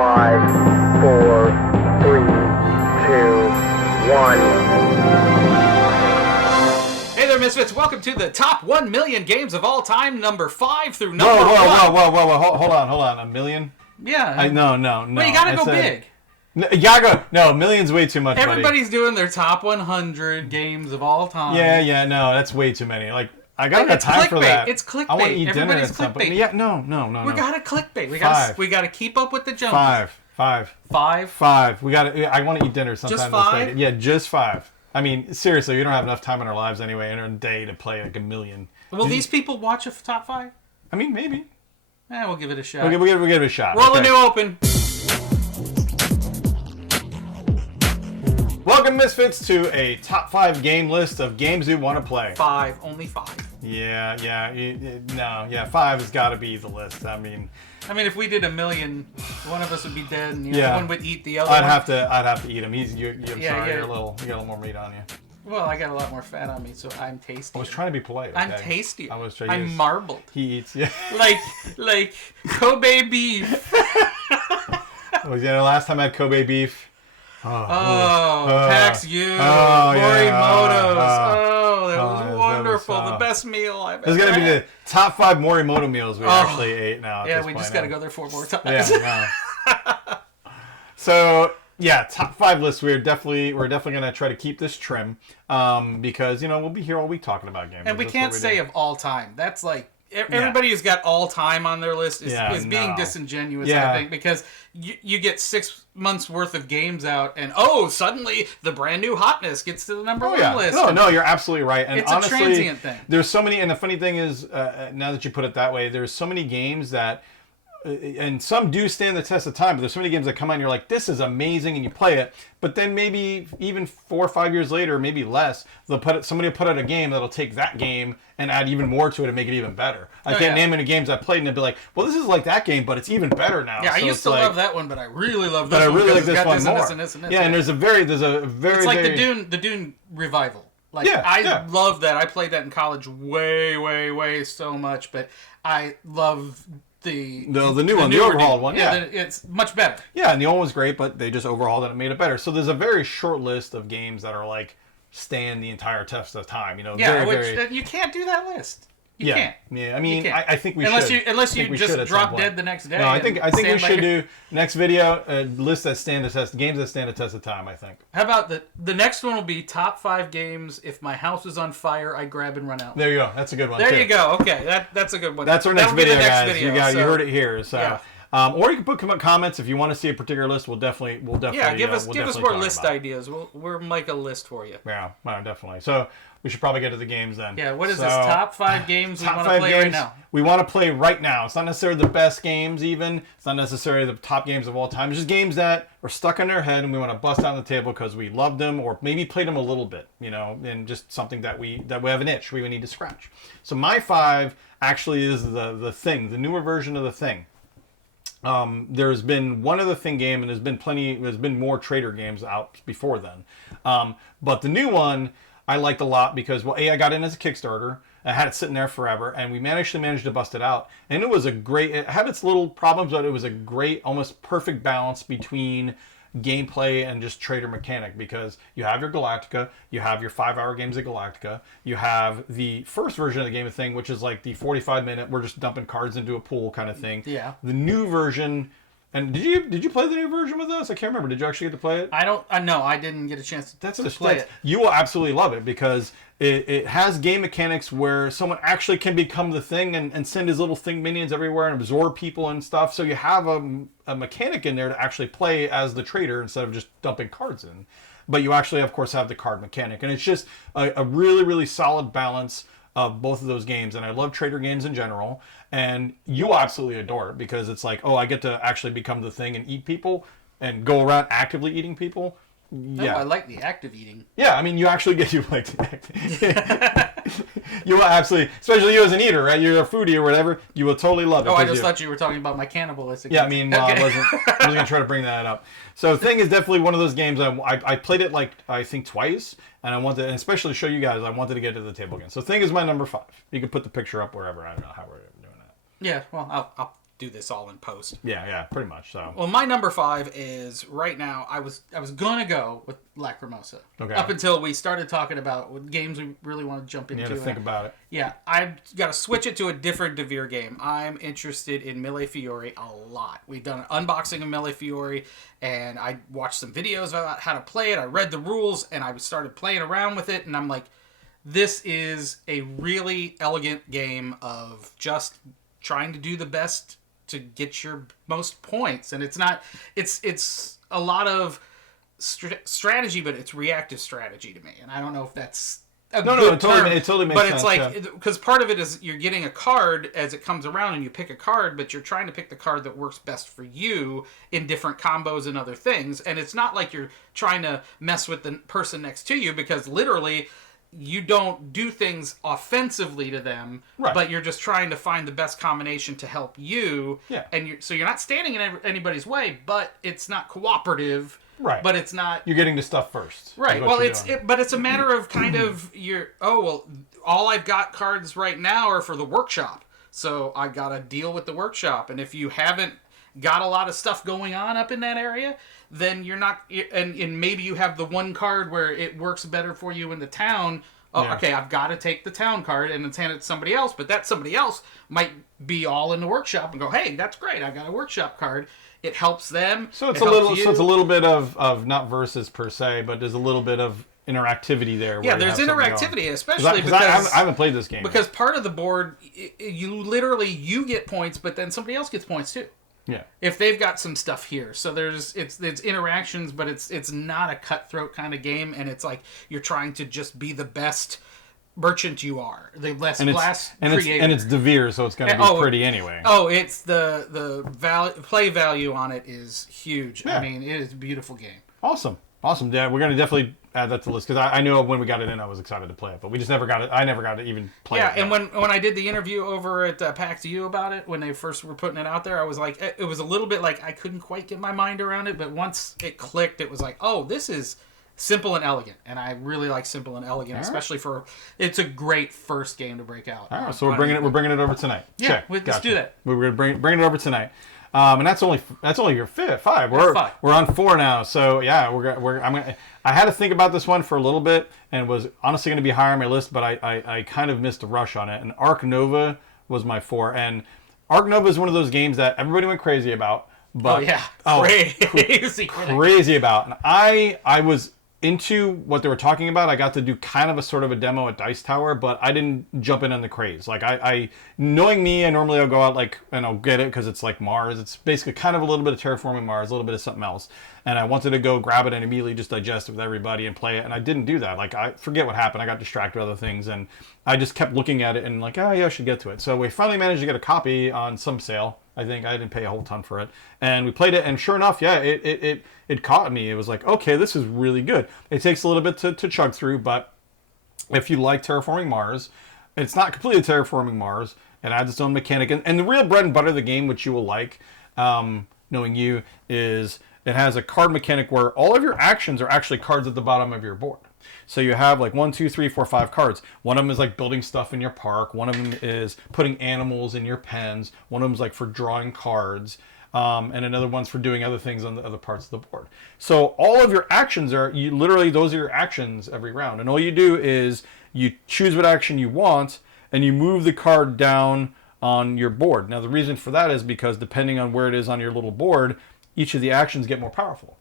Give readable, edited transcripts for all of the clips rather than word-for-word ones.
5, 4, 3, 2, 1. Hey there, Misfits. Welcome to the top 1 million games of all time, number 5 through number 1. Whoa. Hold on. A million? Yeah. No. Well, you gotta go big. No, you gotta go. No, million's way too much, Everybody's buddy. doing their top 100 games of all time. Yeah, no, that's way too many. Like, I got time for that. It's clickbait. I want to eat Everybody's dinner at some point. clickbait. Yeah, no. We gotta clickbait. We gotta keep up with the jump. Five. 5? I want to eat dinner sometime. Just this 5? day. Yeah, just 5. I mean, seriously, we don't have enough time in our lives anyway in a day to play like a million. Will these people watch a top 5? I mean, maybe. We'll give it a shot. We'll give it a shot. Roll a new open. Welcome, Misfits, to a top 5 game list of games we want to play. 5. Only 5. Yeah. 5 has got to be the list. I mean, if we did a million, one of us would be dead, and one would eat the other. I'd have to eat him. You got a little more meat on you. Well, I got a lot more fat on me, so I'm tasty. I was trying to be polite. Okay? I'm tasty. I'm marbled. He eats. Yeah. like Kobe beef. Last time I had Kobe beef. Pax U, Morimoto's. That was wonderful. The best meal I've ever had. It's going to be the top 5 Morimoto meals we actually ate now. Yeah, we just got to go there 4 more times. Yeah, So, yeah, top 5 list. We're definitely going to try to keep this trim because, we'll be here all week talking about games. And we can't say of all time. That's like... Everybody who's got all time on their list is being disingenuous, I think, because you get 6 months worth of games out, and suddenly the brand new hotness gets to the number 1 list. No, you're absolutely right. And it's honestly, a transient thing. There's so many, and the funny thing is, now that you put it that way, there's so many games that. And some do stand the test of time, but there's so many games that come out and you're like, this is amazing, and you play it. But then maybe even 4 or 5 years later, maybe less, somebody will put out a game that'll take that game and add even more to it and make it even better. I can't name any games I played and they'll be like, well, this is like that game, but it's even better now. Yeah, so I used to love that one, but I really love this one. But I really like this one more. And this. Yeah, and there's a very It's like the Dune revival. I love that. I played that in college way so much, but I love the new one, the overhauled one. Yeah, it's much better. Yeah, and the old one's great, but they just overhauled it and made it better. So there's a very short list of games that are like stand the entire test of time. You can't do that list. You can't. Yeah, I think we should. Unless you just drop dead the next day. No, I think we should do next video a list that stand the test, games that stand the test of time. I think. How about the next one will be top 5 games. If my house is on fire, I grab and run out. There you go. That's a good one. There you go. Okay, that's a good one. That's our next video, guys. Video, you heard it here. So. Yeah. Or you can put comments if you want to see a particular list. We'll definitely. Give us more list ideas. We'll make a list for you. Yeah, definitely. So we should probably get to the games then. Yeah. What is this? Top 5 games we want to play right now. We want to play right now. It's not necessarily the best games. Even it's not necessarily the top games of all time. It's just games that are stuck in our head and we want to bust out on the table because we love them or maybe played them a little bit. And just something that we have an itch we need to scratch. So my 5 actually is the Thing, the newer version of the Thing. There's been one other Thing game, and there's been more Trader games out before then. But the new one I liked a lot because, I got in as a Kickstarter. I had it sitting there forever, and we managed to bust it out. And it had its little problems, but it was a great, almost perfect balance between gameplay and just trader mechanic, because you have your Galactica, you have your 5-hour games of Galactica, you have the first version of the game of Thing, which is like the 45-minute, we're just dumping cards into a pool kind of thing. Yeah. The new version, and did you play the new version with us? I can't remember. Did you actually get to play it? I didn't get a chance to play it. You will absolutely love it because it has game mechanics where someone actually can become the Thing and send his little Thing minions everywhere and absorb people and stuff. So you have a mechanic in there to actually play as the trader instead of just dumping cards in. But you actually, of course, have the card mechanic. And it's just a really, really solid balance of both of those games. And I love trader games in general. And you absolutely adore it because it's like, I get to actually become the Thing and eat people and go around actively eating people. Yeah, I like the active eating. Yeah, you actually get you like the active. You will absolutely, especially you as an eater, right? You're a foodie or whatever. You will totally love it. I just thought you were talking about my cannibalistic. Yeah, I wasn't gonna try to bring that up. So Thing is definitely one of those games. I played it I think twice, and I wanted, and especially to show you guys, I wanted to get to the table again. So Thing is my number 5. You can put the picture up wherever. I don't know how we're doing that. Yeah, well, do this all in post. Yeah, pretty much. So. Well, my number 5 is right now. I was gonna go with Lacrimosa. Okay. Up until we started talking about what games we really want to jump into. You had to think about it. Yeah, I've got to switch it to a different Devere game. I'm interested in Mille Fiori a lot. We've done an unboxing of Mille Fiori, and I watched some videos about how to play it. I read the rules, and I started playing around with it, and I'm like, this is a really elegant game of just trying to do the best to get your most points. And it's a lot of strategy, but it's reactive strategy to me. And I don't know if that's a good term, it totally makes but sense. But it's like, because part of it is you're getting a card as it comes around and you pick a card, but you're trying to pick the card that works best for you in different combos and other things. And it's not like you're trying to mess with the person next to you, because literally you don't do things offensively to them, right, but you're just trying to find the best combination to help you. Yeah. And so you're not standing in anybody's way, but it's not cooperative. Right. But it's not... You're getting the stuff first. Right. Well, but it's a matter of kind of all I've got cards right now are for the workshop. So I got to deal with the workshop. And if you haven't got a lot of stuff going on up in that area, then you're not... And maybe you have the one card where it works better for you in the town. Oh, yeah. Okay, I've got to take the town card and hand it to somebody else. But that somebody else might be all in the workshop and go, hey, that's great. I got a workshop card. It helps them. So it's a little bit of not versus per se, but there's a little bit of interactivity there. Yeah, there's interactivity, especially because I haven't played this game. Because part of the board, you get points, but then somebody else gets points too. Yeah. If they've got some stuff here, so it's interactions, but it's not a cutthroat kind of game, and it's like you're trying to just be the best merchant you are, the less creative, and it's Devere, so it's going to be pretty anyway. Oh, it's the play value on it is huge. Yeah. I mean, it is a beautiful game. Awesome, yeah. We're going to definitely add that to the list, because I knew when we got it in, I was excited to play it, but we just never got it. I never got to even play it. Yeah, and when I did the interview over at PAX U about it, when they first were putting it out there, I was like, it was a little bit like I couldn't quite get my mind around it, but once it clicked, it was like, oh, this is simple and elegant, and I really like simple and elegant, especially for it's a great first game to break out. All right, so we're bringing it over tonight. Yeah, let's do that. We're going to bring it over tonight, and that's only your five. We're on 4 now, so yeah, I had to think about this one for a little bit, and was honestly going to be higher on my list, but I kind of missed a rush on it, and Ark Nova was my 4, and Ark Nova is one of those games that everybody went crazy about. But, crazy about, and I was into what they were talking about. I got to do kind of a sort of a demo at Dice Tower, but I didn't jump in on the craze. Like I knowing me, I normally I'll go out and I'll get it because it's like Mars. It's basically kind of a little bit of Terraforming Mars, a little bit of something else. And I wanted to go grab it and immediately just digest it with everybody and play it. And I didn't do that. Like I forget what happened. I got distracted with other things, and I just kept looking at it and like, oh yeah, I should get to it. So we finally managed to get a copy on some sale. I think I didn't pay a whole ton for it, and we played it, and sure enough, yeah, it caught me. It was like, okay, this is really good. It takes a little bit to chug through, but if you like Terraforming Mars, it's not completely Terraforming Mars. It adds its own mechanic, and the real bread and butter of the game, which you will like, knowing you, is it has a card mechanic where all of your actions are actually cards at the bottom of your board. So you have like 1, 2, 3, 4, 5 cards. One of them is like building stuff in your park. One of them is putting animals in your pens. One of them is like for drawing cards. And another one's for doing other things on the other parts of the board. So all of your actions those are your actions every round. And all you do is you choose what action you want and you move the card down on your board. Now the reason for that is because depending on where it is on your little board, each of the actions get more powerful.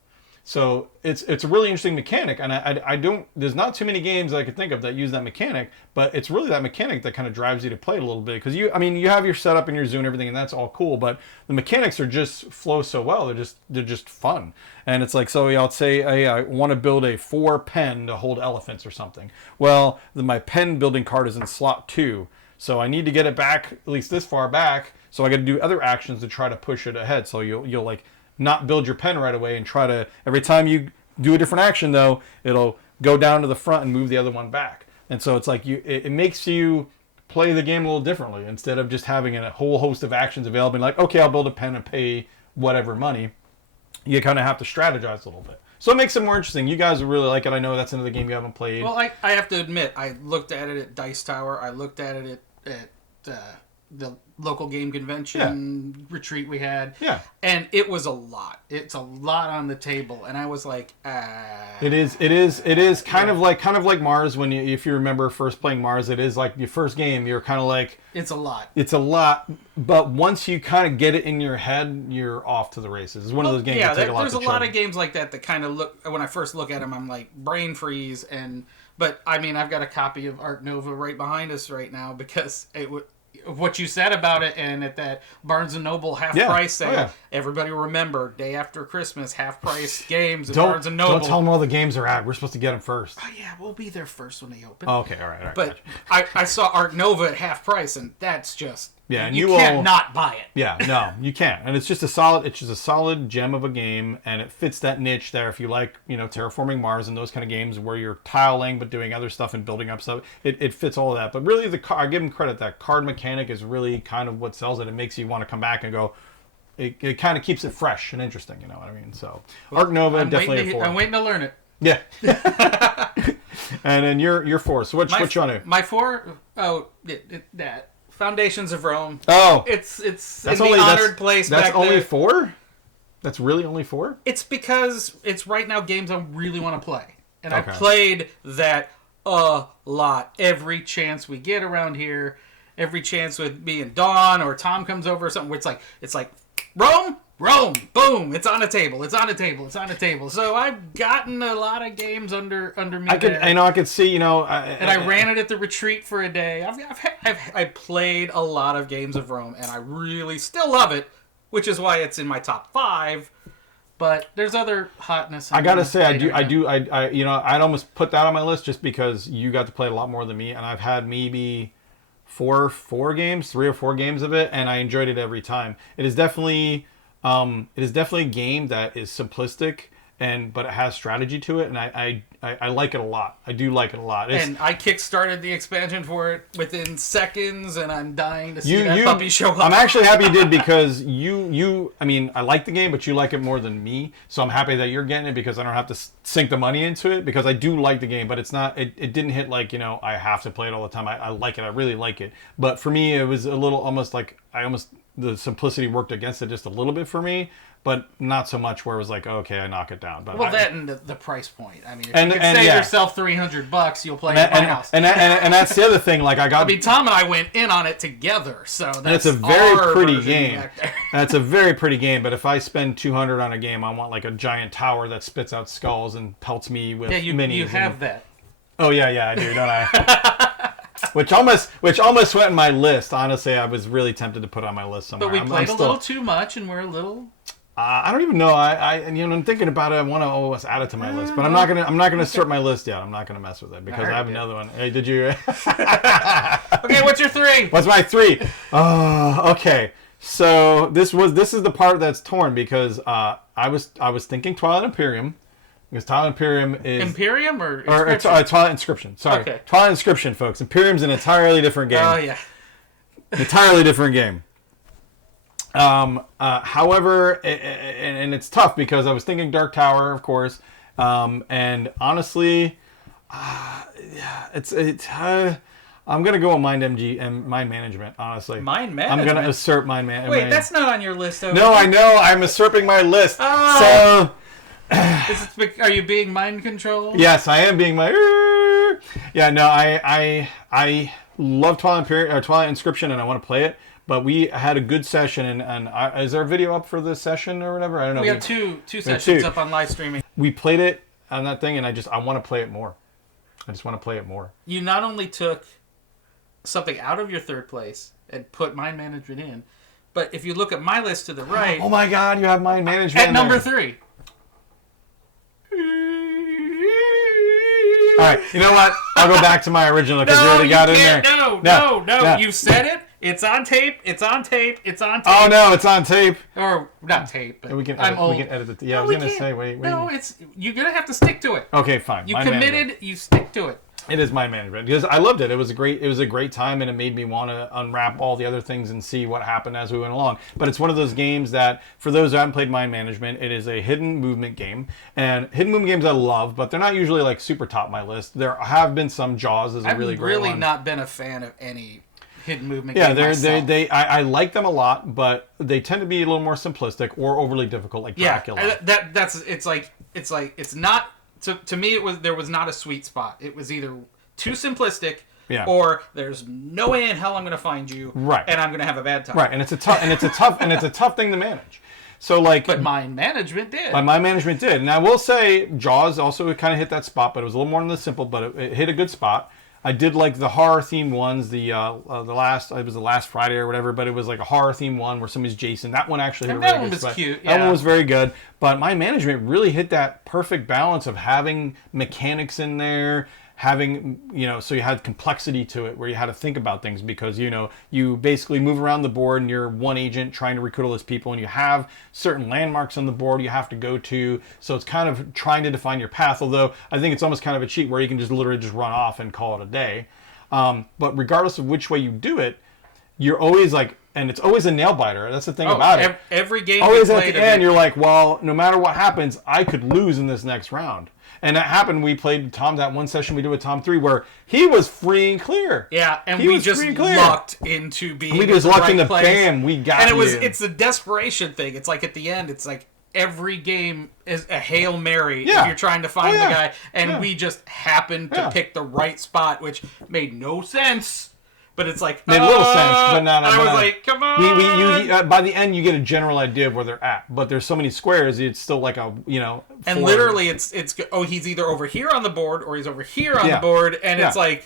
So it's a really interesting mechanic, and I don't. There's not too many games I could think of that use that mechanic, but it's really that mechanic that kind of drives you to play it a little bit, because you have your setup and your zoo and everything, and that's all cool, but the mechanics are just flow so well. They're just fun, and it's like, so I'll say, hey, I want to build a 4 pen to hold elephants or something. Well, my pen building card is in slot 2, so I need to get it back at least this far back. So I got to do other actions to try to push it ahead. So you'll like not build your pen right away and try to, every time you do a different action though, it'll go down to the front and move the other one back. And so it's like it makes you play the game a little differently instead of just having a whole host of actions available and like, okay, I'll build a pen and pay whatever money. You kind of have to strategize a little bit. So it makes it more interesting. You guys really like it. I know that's another game you haven't played. Well, I have to admit, I looked at it at Dice Tower. I looked at it at the local game convention retreat we had. Yeah. And it was a lot. It's a lot on the table, and I was like, It is kind of like Mars when if you remember first playing Mars, it is like your first game, you're kind of like it's a lot. It's a lot, but once you kind of get it in your head, you're off to the races. It's one of those games that take a lot there's to a lot chug. of games like that kind of look, when I first look at them, I'm like brain freeze, but I mean, I've got a copy of Arc Nova right behind us right now because what you said about it, and at that Barnes & Noble half-price sale, everybody remember, day after Christmas, half-price games at Barnes & Noble. Don't tell them all the games are out. We're supposed to get them first. Oh, yeah, we'll be there first when they open. Oh, okay, all right. But I saw Arc Nova at half-price, and that's just... Yeah, and you can't not buy it. Yeah, no, you can't. And it's just a solid gem of a game, and it fits that niche there. If you like, Terraforming Mars and those kind of games where you're tiling but doing other stuff and building up stuff, it fits all of that. But really, I give them credit. That card mechanic is really kind of what sells it. It makes you want to come back and go. It kind of keeps it fresh and interesting. You know what I mean? So Arc Nova definitely a 4. I'm waiting to learn it. Yeah. And then your 4. So which one? My 4. Oh, that. Foundations of Rome. Oh, it's in the honored place. That's back only there. 4. That's really only 4. It's because it's right now games I really want to play, and I played that a lot. Every chance we get around here, every chance with me and Dawn or Tom comes over or something, where it's like Rome, boom, it's on a table. So I've gotten a lot of games under me. I could see, and I ran it at the retreat for a day. I played a lot of games of Rome, and I really still love it, which is why it's in my top 5. But there's other hotness. I gotta say, I'd almost put that on my list just because you got to play a lot more than me, and I've had maybe 3 or 4 games of it, and I enjoyed it every time. It is definitely a game that is simplistic, but it has strategy to it, and I like it a lot. I do like it a lot. And I kickstarted the expansion for it within seconds, and I'm dying to see that puppy show up. I'm actually happy you did because I like the game, but you like it more than me, so I'm happy that you're getting it because I don't have to sink the money into it because I do like the game, but it's not. It didn't hit like I have to play it all the time. I like it. I really like it. But for me, it was a little the simplicity worked against it just a little bit for me, but not so much where it was like, okay, I knock it down. But that and the price point. I mean, if you can save yourself $300, you'll play it at my house. And that's the other thing. Like Tom and I went in on it together, so that's it's a very pretty game. That's a very pretty game. But if I spend $200 on a game, I want like a giant tower that spits out skulls and pelts me with minis. You have that. Oh yeah, I do, don't I? Which almost went in my list. Honestly, I was really tempted to put it on my list somewhere. But we played a little too much, and we're a little. I don't even know. I'm thinking about it. I want to almost add it to my list, but I'm not gonna start my list yet. I'm not gonna mess with it because I have another one. Hey, did you? Okay, what's your 3? What's my 3? Okay. So this is the part that's torn because I was thinking Twilight Imperium. Because Twilight Imperium is... Imperium or Twilight Inscription. Sorry. Okay. Twilight Inscription, folks. Imperium's an entirely different game. Oh, yeah. Entirely different game. However, and it's tough because I was thinking Dark Tower, of course. And honestly, I'm going to go with Mind Management, honestly. Mind Management? I'm going to usurp Mind Management. Wait, that's not on your list. No, I know. I'm usurping my list. Oh. So... Are you being mind controlled? Yes, I am being Yeah, no, I love Twilight Inscription, and I want to play it. But we had a good session, and is our video up for this session or whatever? I don't know. We have two sessions up on live streaming. We played it on that thing, and I want to play it more. I just want to play it more. You not only took something out of your 3rd place and put Mind Management in, but if you look at my list to the right... Oh my God, you have Mind Management at number 3. All right, you know what? I'll go back to my original because you already got it in there. No. You said it. It's on tape. Oh no, it's on tape. Or not tape. But we can edit it. Yeah, no, I was gonna say wait. No, you're gonna have to stick to it. Okay, fine. You committed. You stick to it. It is Mind Management because I loved it. It was a great time, and it made me want to unwrap all the other things and see what happened as we went along. But it's one of those games that, for those who haven't played Mind Management, it is a hidden movement game. And hidden movement games I love, but they're not usually like super top my list. There have been some. Jaws is a really great one. I've really not been a fan of any hidden movement. Yeah, game I like them a lot, but they tend to be a little more simplistic or overly difficult, like Dracula. It's not to me. There was not a sweet spot. It was either too simplistic. Yeah. Or there's no way in hell I'm going to find you, right? And I'm going to have a bad time, right? And it's a tough thing to manage. So but mind management did. My mind management did, and I will say Jaws also kind of hit that spot, but it was a little more than the simple, but it hit a good spot. I did like the horror themed ones. The last Friday or whatever, but it was like a horror themed one where somebody's Jason. That one actually hit a really good spot. Cute. That one was very good. But mind management really hit that perfect balance of having mechanics in there. Having, so you had complexity to it where you had to think about things because, you basically move around the board and you're one agent trying to recruit all those people and you have certain landmarks on the board you have to go to. So it's kind of trying to define your path, although I think it's almost kind of a cheat where you can just literally just run off and call it a day. But regardless of which way you do it, you're always like, and it's always a nail biter. That's the thing about it. Every game always at the end, you're like, well, no matter what happens, I could lose in this next round. And that happened. We played Tom that one session we did with Tom 3 where he was free and clear. Yeah, and we just lucked into being. We just lucked into bam. We got and it's a desperation thing. It's like at the end, it's like every game is a Hail Mary if you're trying to find the guy, and we just happened to pick the right spot, which made no sense. But it's like made little sense, but not. I was like, come on. By the end, you get a general idea of where they're at. But there's so many squares, it's still like a And literally, it's he's either over here on the board or he's over here on the board, and it's like,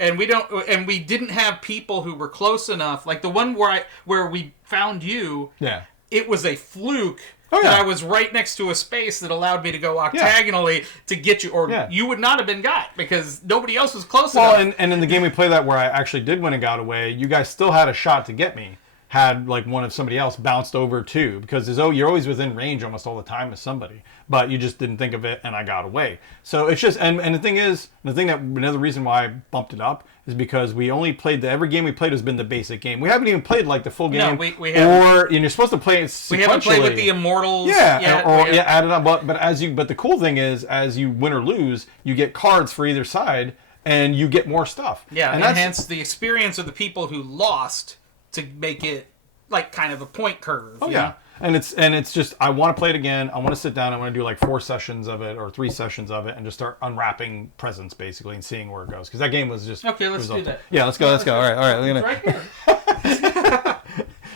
and we didn't have people who were close enough. Like the one where we found you. Yeah. It was a fluke. That I was right next to a space that allowed me to go octagonally to get you, or you would not have been got because nobody else was close enough. Well, and in the game we played that where I actually did win and got away, you guys still had a shot to get me. Had like one of somebody else bounced over too, because you're always within range almost all the time of somebody, but you just didn't think of it and I got away. So it's just, and the thing is, another reason why I bumped it up is because we only played every game we played has been the basic game. We haven't even played like the full game. No, we haven't. You're supposed to play it sequentially. We haven't played with the Immortals. Added up. But the cool thing is, as you win or lose, you get cards for either side and you get more stuff. Yeah, and enhance the experience of the people who lost to make it like kind of a point curve. Oh yeah. And it's just I want to play it again. I want to sit down. I want to do like 4 sessions of it or 3 sessions of it and just start unwrapping presents basically and seeing where it goes because that game was just okay. Let's do that. Yeah, let's go. All right. Look right here.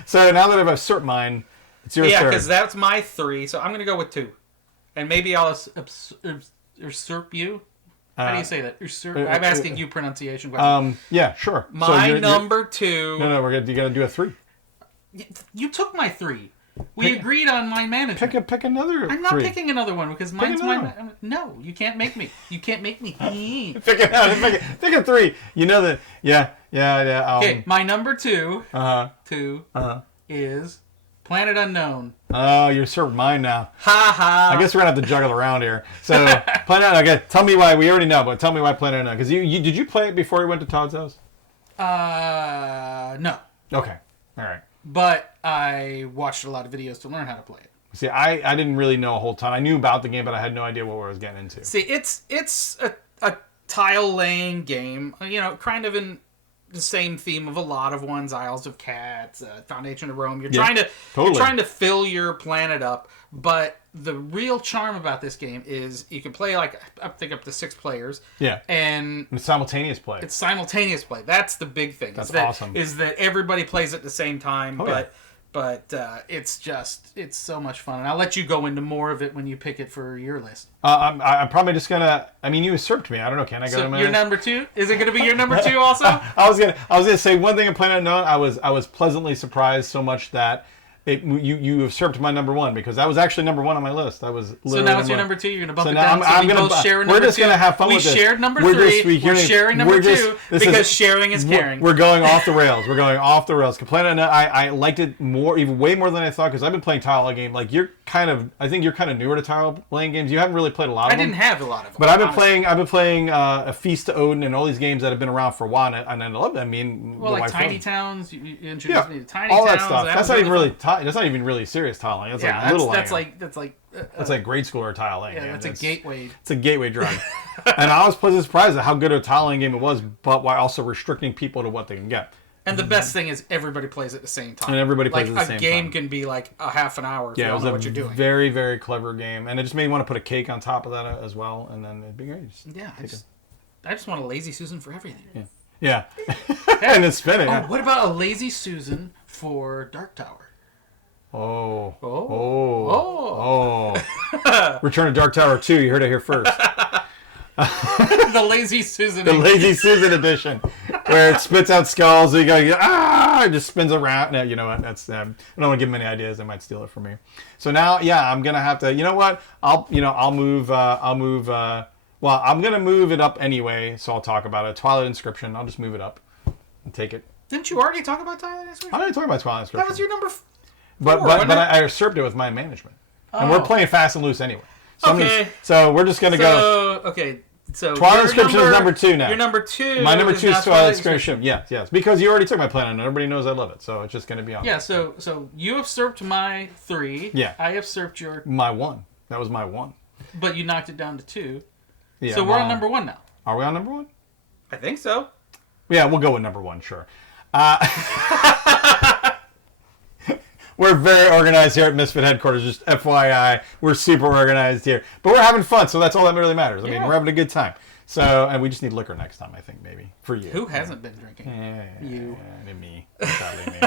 So now that I've usurped mine, it's your turn. Yeah, because that's my 3. So I'm gonna go with 2, and maybe I'll usurp you. How do you say that? I'm asking you pronunciation questions. Yeah, sure. My number 2. No, you gotta do a 3. You took my 3. We agreed on my management. Pick another. I'm not picking another one because mine's mine. No, you can't make me. You can't make me. Pick a 3. You know that. Yeah. Okay, my number 2. Is Planet Unknown. Oh, you're serving mine now. Ha ha. I guess we're gonna have to juggle around here. So Planet Unknown. Okay, tell me why. We already know, but tell me why Planet Unknown. Because you did you play it before you went to Todd's house? No. Okay. All right. But I watched a lot of videos to learn how to play it. See, I didn't really know a whole ton. I knew about the game, but I had no idea what I was getting into. See, it's a tile laying game, kind of in the same theme of a lot of ones, Isles of Cats, Foundation of Rome. You're trying to fill your planet up, but the real charm about this game is you can play like I think up to 6 players. Yeah. And it's simultaneous play. It's simultaneous play. That's the big thing. That's awesome. Is that everybody plays at the same time, but it's so much fun. And I'll let you go into more of it when you pick it for your list. I'm probably just gonna. I mean, you usurped me. I don't know. Can I go to my your number 2? Is it gonna be your number 2 also? I was gonna say one thing in Planet Unknown. I was pleasantly surprised so much that you usurped my number 1 because that was actually number 1 on my list. I was so now it's your number 2. You're gonna bump it down. We both share number 2. We're just gonna have fun with this. We shared number 3. We're sharing number 2 because sharing is caring. We're going off the rails. Planet Unknown. I liked it way more than I thought because I've been playing tile game. Like I think you're kind of newer to tile playing games. You haven't really played a lot of them. I didn't have a lot of them. But I've been playing A Feast to Odin and all these games that have been around for a while, and I love them. I mean, like Tiny Towns. You introduced me to Tiny Towns. All that stuff. That's not even really serious tiling. That's like little. That's like grade schooler tiling. Yeah, that's a gateway. It's a gateway drug. And I was pleasantly surprised at how good a tiling game it was, but while also restricting people to what they can get. And the best thing is everybody plays at the same time. And everybody plays at the same time. A game can be like a half an hour if you don't know what you're doing. Very, very clever game. And it just made me want to put a cake on top of that as well. And then it'd be great. I just want a Lazy Susan for everything. Yeah. And it's spinning. Oh, what about a Lazy Susan for Dark Tower? Return of Dark Tower 2. You heard it here first. The Lazy Susan. The Lazy Susan edition, where it spits out skulls. So you go, it just spins around. No, you know what? That's I don't want to give them any ideas. They might steal it from me. So now, I'm gonna have to. You know what? I'll move. Well, I'm gonna move it up anyway. So I'll talk about it. Twilight Inscription. I'll just move it up and take it. Didn't you already talk about Twilight Inscription? I already talked about Twilight Inscription. That was your number 4. But I usurped it with my management, and we're playing fast and loose anyway. So okay. So we're just gonna go. Okay. So Twilight Inscription is number 2 now. Your number 2. My number 2 is Twilight Inscription. Yes. Because you already took my plan on it. Everybody knows I love it, so it's just going to be on. Yeah. So you have usurped my 3. Yeah. I have usurped your. My 1. That was my 1. But you knocked it down to 2. Yeah. So we're on number 1 now. Are we on number 1? I think so. Yeah, we'll go with number 1. Sure. We're very organized here at Misfit Headquarters, just FYI. We're super organized here. But we're having fun, so that's all that really matters. I mean, we're having a good time. So, and we just need liquor next time, I think, maybe. For you. Who hasn't been drinking? You. Me. Sadly, me.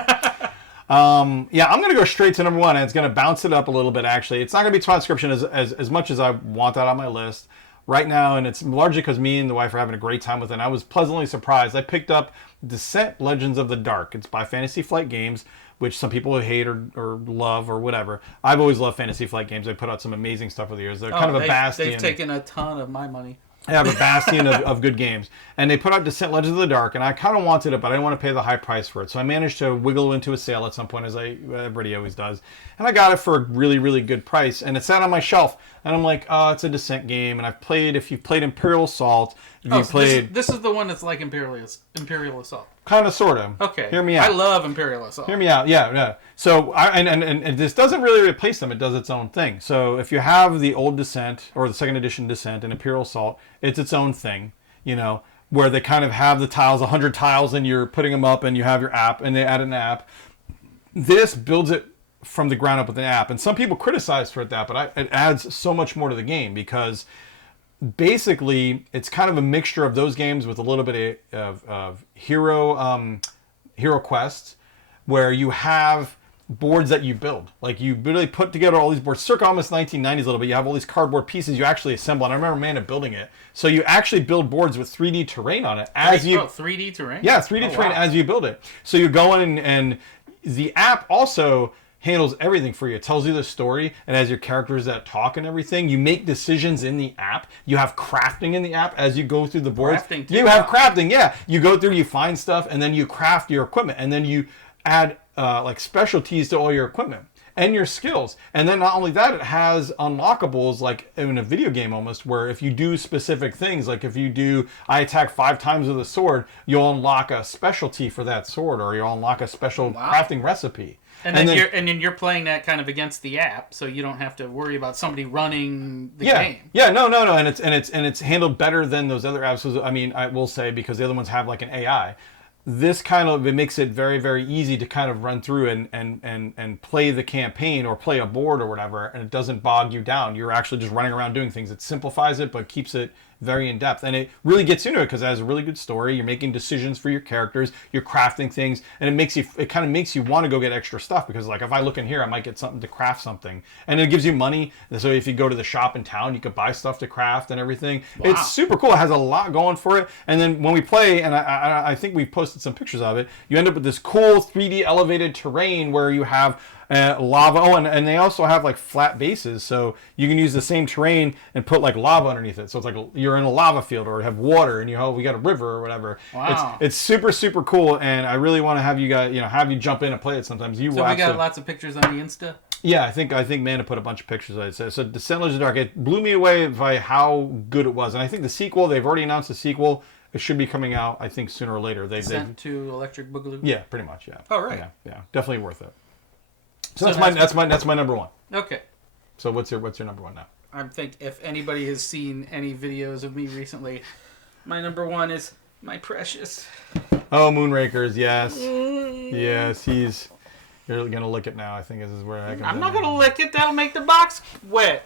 I'm going to go straight to number 1, and it's going to bounce it up a little bit, actually. It's not going to be Twilight Inscription as much as I want that on my list right now, and it's largely because me and the wife are having a great time with it. And I was pleasantly surprised. I picked up Descent Legends of the Dark. It's by Fantasy Flight Games, which some people hate or love or whatever. I've always loved Fantasy Flight Games. They put out some amazing stuff over the years. They're kind of a bastion. They've taken a ton of my money. They have a bastion of good games. And they put out Descent Legends of the Dark, and I kind of wanted it, but I didn't want to pay the high price for it. So I managed to wiggle into a sale at some point, as everybody always does. And I got it for a really, really good price. And it sat on my shelf. And I'm like, it's a Descent game. And if you've played Imperial Assault, this is the one that's like Imperial Assault. Kind of, sort of. Okay. Hear me out. I love Imperial Assault. Hear me out. Yeah. So, and this doesn't really replace them. It does its own thing. So, if you have the old Descent, or the second edition Descent and Imperial Assault, it's its own thing, where they kind of have the tiles, 100 tiles, and you're putting them up, and you have your app, and they add an app. This builds it from the ground up with an app. And some people criticize for that, but it adds so much more to the game, because basically it's kind of a mixture of those games with a little bit of hero quests, where you have boards that you build. Like, you really put together all these boards, circa almost 1990s a little bit. You have all these cardboard pieces you actually assemble, and I remember Amanda building it. So you actually build boards with 3D terrain on it as you 3D terrain? Yeah, 3D terrain as you build it. So you go in, and the app also handles everything for you. It tells you the story. It has your characters that talk and everything. You make decisions in the app. You have crafting in the app as you go through the boards. Crafting too. You have crafting, yeah. You go through, you find stuff, and then you craft your equipment, and then you add like specialties to all your equipment and your skills. And then not only that, it has unlockables like in a video game almost, where if you do specific things, like if you do, I attack 5 times with a sword, you'll unlock a specialty for that sword, or you'll unlock a special crafting recipe. And then you're playing that kind of against the app, so you don't have to worry about somebody running the game. Yeah, no, and it's handled better than those other apps. I mean, I will say, because the other ones have like an AI. This it makes it very, very easy to kind of run through and play the campaign or play a board or whatever, and it doesn't bog you down. You're actually just running around doing things. It simplifies it, but keeps it very in depth, and it really gets into it because it has a really good story. You're making decisions for your characters, you're crafting things, and it kind of makes you want to go get extra stuff, because like if I look in here, I might get something to craft something, and it gives you money. So if you go to the shop in town, you could buy stuff to craft and everything. Wow. It's super cool. It has a lot going for it. And then when we play, and I think we've posted some pictures of it, you end up with this cool 3D elevated terrain where you have lava. Oh, and they also have like flat bases, so you can use the same terrain and put like lava underneath it. So it's like you're in a lava field, or have water, and we got a river or whatever. Wow. It's super, super cool, and I really want to have you guys, have you jump in and play it sometimes. So we got lots of pictures on the Insta. Yeah, I think Manda put a bunch of pictures on it. So Descent Legends of the Dark, it blew me away by how good it was, and I think the sequel, they've already announced the sequel. It should be coming out, I think, sooner or later. Descent to Electric Boogaloo. Yeah, pretty much. Yeah. Oh, right. Yeah, definitely worth it. So that's my number 1. Okay. So what's your number 1 now? I think if anybody has seen any videos of me recently, my number 1 is my precious Oh, Moonrakers, yes. Yes, you're going to lick it now, I think this is where I can... I'm not going to lick it. That'll make the box wet.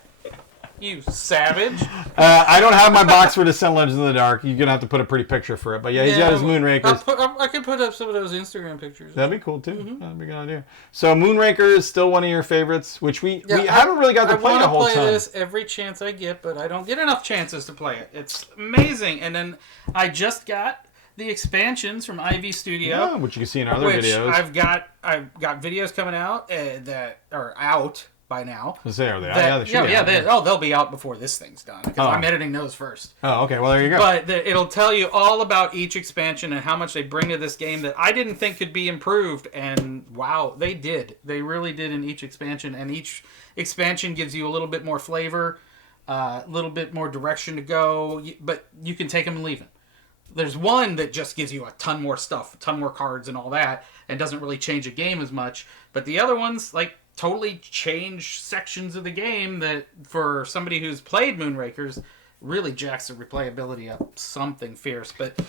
You savage. I don't have my box for Descent Legends in the Dark. You're going to have to put a pretty picture for it. But yeah, he's got his Moonrakers. I could put up some of those Instagram pictures. That'd be cool, too. That'd be a good idea. So Moonraker is still one of your favorites, which we haven't really got to play a whole ton. I want to play this every chance I get, but I don't get enough chances to play it. It's amazing. And then I just got the expansions from Ivy Studio. Yeah, which you can see in our other videos. I've got videos coming out that are out by now. Are they out? Yeah, they should be out. They'll be out before this thing's done, because I'm editing those first. Oh, okay. Well, there you go. But it'll tell you all about each expansion and how much they bring to this game that I didn't think could be improved. And wow, they did. They really did in each expansion. And each expansion gives you a little bit more flavor, a little bit more direction to go. But you can take them and leave them. There's one that just gives you a ton more stuff, a ton more cards and all that, and doesn't really change a game as much. But the other ones, like, totally change sections of the game that, for somebody who's played Moonrakers, really jacks the replayability up something fierce. But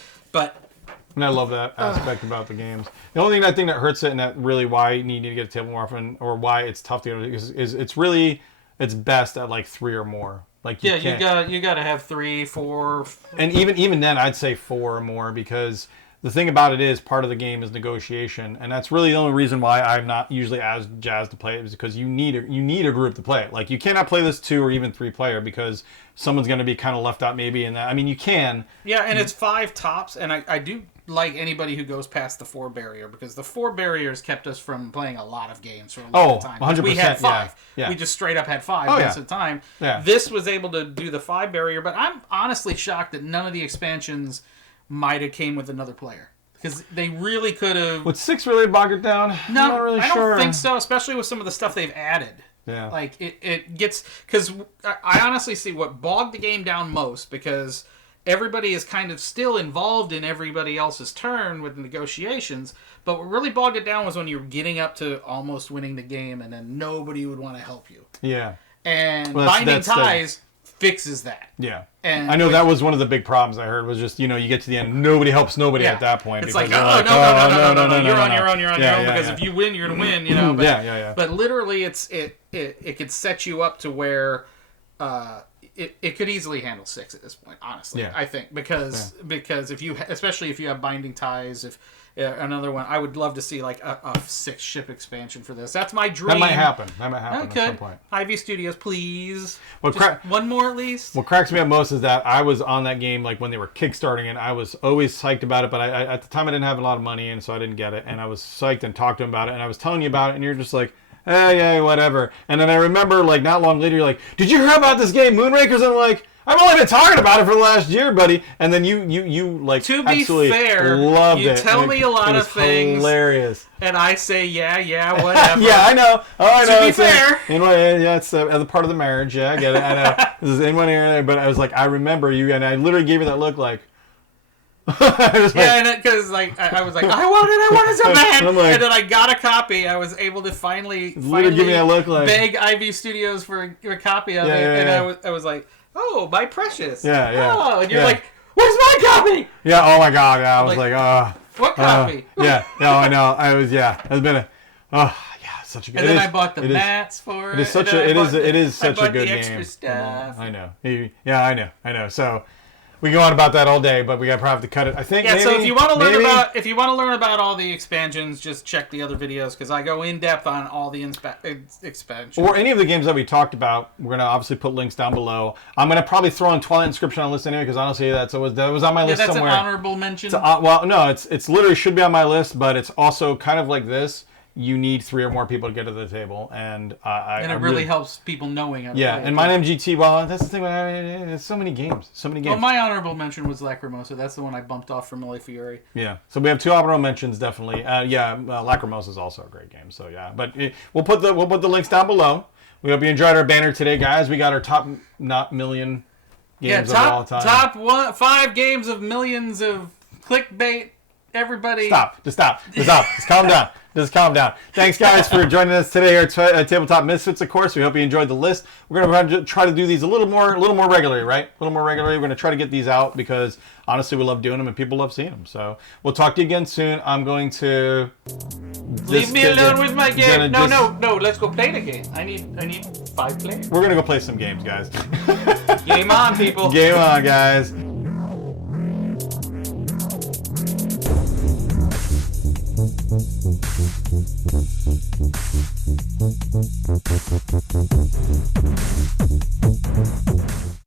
and I love that aspect about the games. The only thing I think that hurts it, and that really why you need to get a table more often, or why it's tough to get it, is it's best at like 3 or more. Like you got to have 3, 4, and even then I'd say 4 or more, because the thing about it is part of the game is negotiation, and that's really the only reason why I'm not usually as jazzed to play it, is because you need a group to play it. Like, you cannot play this 2 or even 3 player, because someone's going to be kind of left out maybe in that. I mean, you can. Yeah, and it's 5 tops, and I do like anybody who goes past the 4 barrier, because the 4 barriers kept us from playing a lot of games for a long time. 100%. We had 5. Yeah. We just straight up had 5 most of the time. Yeah. This was able to do the 5 barrier, but I'm honestly shocked that none of the expansions might have came with another player. Because they really could have... Would 6 really bog it down? No, I'm not really I sure. don't think so, especially with some of the stuff they've added. Yeah. Like, it gets... Because I honestly see what bogged the game down most, because everybody is kind of still involved in everybody else's turn with the negotiations, but what really bogged it down was when you were getting up to almost winning the game, and then nobody would want to help you. Yeah. And Binding Ties fixes that. Yeah. And I know that was one of the big problems I heard, was just, you get to the end, nobody helps nobody at that point. It's like, no, you're on your own, because if you win, you're going to win, But, but literally, it could set you up to where it could easily handle 6 at this point, honestly, I think. Because especially if you have Binding Ties, if another one, I would love to see like a 6-ship expansion for this. That's my dream. That might happen at some point. Ivy Studios, please. One more at least. What cracks me up most is that I was on that game like when they were kickstarting it. I was always psyched about it, but I at the time I didn't have a lot of money, and so I didn't get it. And I was psyched and talked to him about it, and I was telling you about it, and you're just like, hey, whatever. And then I remember, like, not long later, you're like, did you hear about this game, Moonrakers? And I'm like, I've only been talking about it for the last year, buddy. And then you like, to be absolutely fair, loved you it. tell me a lot of things. Hilarious. And I say, yeah, whatever. Yeah, I know. Oh, I know. To be fair. It's the part of the marriage. Yeah, I get it. I know. This is in one area, but I was like, I remember you, and I literally gave you that look like, because I was like, I want it so bad, and then I got a copy. I was able to finally give me that look like, beg Ivy Studios for a copy of it, and I was like, oh, my precious. Yeah. Oh, and you're like, where's my copy? Yeah. Oh my God. Yeah. I was like, what copy? Yeah. No, I know. I was. Yeah. It's been such a good. And then I bought the mats for it. It is such a. It is such a good game. Extra stuff. I know. Yeah. I know. So. We go on about that all day, but we got probably have to cut it. I think. Yeah. So if you want to learn about all the expansions, just check the other videos, because I go in depth on all the expansions. Or any of the games that we talked about. We're gonna obviously put links down below. I'm gonna probably throw in Twilight Inscription on the list anyway, because honestly, that was on my list that's somewhere. That's an honorable mention. Well, no, it's literally should be on my list, but it's also kind of like this. You need 3 or more people to get to the table, and it really helps people knowing how to play. And my MGT, well, that's the thing. There's so many games. Well, my honorable mention was Lacrimosa. That's the one I bumped off from Malay Fury. Yeah. So we have 2 honorable mentions, definitely. Lacrimosa is also a great game. So yeah, but we'll put the links down below. We hope you enjoyed our banner today, guys. We got our top million games of all time. Top 5 games of millions of clickbait everybody. Just calm down. Just calm down. Thanks, guys, for joining us today here at Tabletop Misfits, of course. We hope you enjoyed the list. We're going to try to do these a little more regularly, right? A little more regularly. We're going to try to get these out because, honestly, we love doing them and people love seeing them. So we'll talk to you again soon. I'm going to... Leave me alone with my game. No. Let's go play the game. I need 5 players. We're going to go play some games, guys. Game on, people. Game on, guys.